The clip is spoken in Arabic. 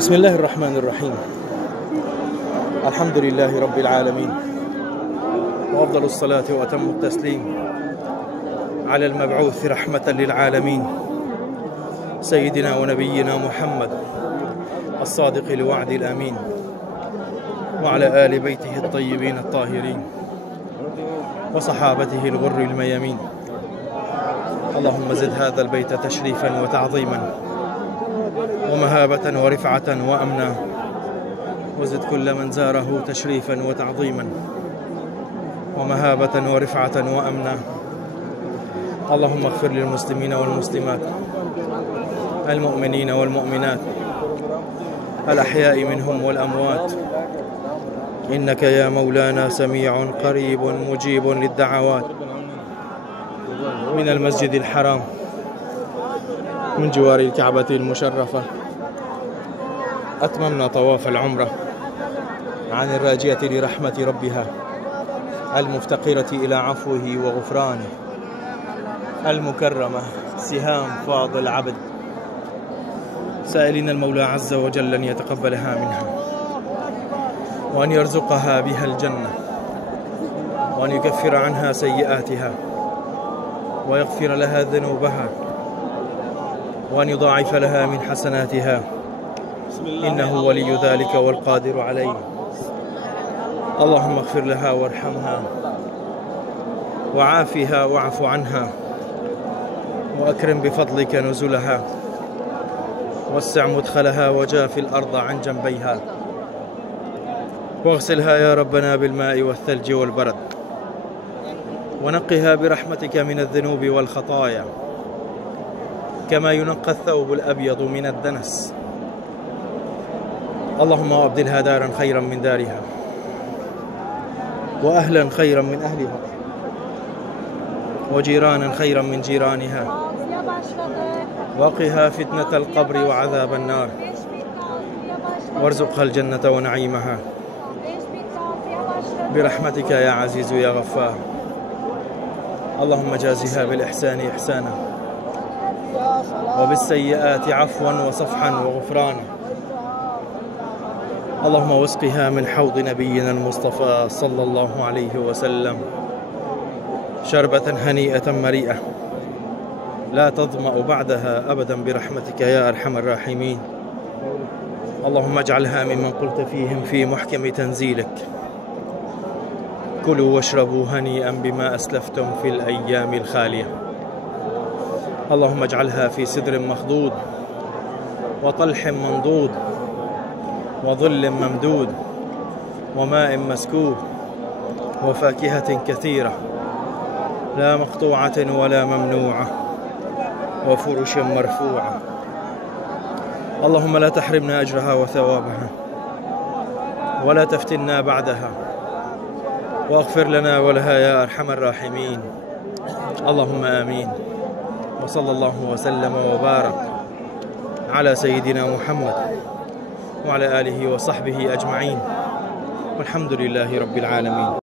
بسم الله الرحمن الرحيم. الحمد لله رب العالمين، وأفضل الصلاة وأتم التسليم على المبعوث رحمة للعالمين سيدنا ونبينا محمد الصادق لوعد الأمين، وعلى آل بيته الطيبين الطاهرين وصحابته الغر الميامين. اللهم زد هذا البيت تشريفا وتعظيما ومهابة ورفعة وأمنا، وزد كل من زاره تشريفا وتعظيما ومهابة ورفعة وأمنا. اللهم اغفر للمسلمين والمسلمات، المؤمنين والمؤمنات، الأحياء منهم والأموات، إنك يا مولانا سميع قريب مجيب للدعوات. من المسجد الحرام، من جوار الكعبة المشرفة، أتممنا طواف العمرة عن الراجية لرحمة ربها، المفتقرة إلى عفوه وغفرانه، المكرمة سهام فاضل عبد، سائلين المولى عز وجل أن يتقبلها منها، وأن يرزقها بها الجنة، وأن يكفر عنها سيئاتها، ويغفر لها ذنوبها، وأن يضاعف لها من حسناتها، إنه ولي ذلك والقادر عليه. اللهم اغفر لها وارحمها وعافها واعف عنها، وأكرم بفضلك نزلها، وسع مدخلها وجاف الأرض عن جنبيها، واغسلها يا ربنا بالماء والثلج والبرد، ونقها برحمتك من الذنوب والخطايا كما ينقى الثوب الأبيض من الدنس. اللهم أبدلها دارا خيرا من دارها، وأهلا خيرا من أهلها، وجيرانا خيرا من جيرانها، وقها فتنة القبر وعذاب النار، وارزقها الجنة ونعيمها برحمتك يا عزيز يا غفار. اللهم جازها بالإحسان إحسانا، وبالسيئات عفوا وصفحا وغفرانا. اللهم واسقها من حوض نبينا المصطفى صلى الله عليه وسلم شربة هنيئة مريئة لا تظمأ بعدها أبدا برحمتك يا أرحم الراحمين. اللهم اجعلها ممن قلت فيهم في محكم تنزيلك: كلوا واشربوا هنيئا بما أسلفتم في الأيام الخالية. اللهم اجعلها في سدر مخضود، وطلح منضود، وظل ممدود، وماء مسكوب، وفاكهة كثيرة لا مقطوعة ولا ممنوعة، وفرش مرفوعة. اللهم لا تحرمنا أجرها وثوابها، ولا تفتنا بعدها، واغفر لنا ولها يا أرحم الراحمين. اللهم آمين. وصلى الله وسلم وبارك على سيدنا محمد وعلى آله وصحبه أجمعين، والحمد لله رب العالمين.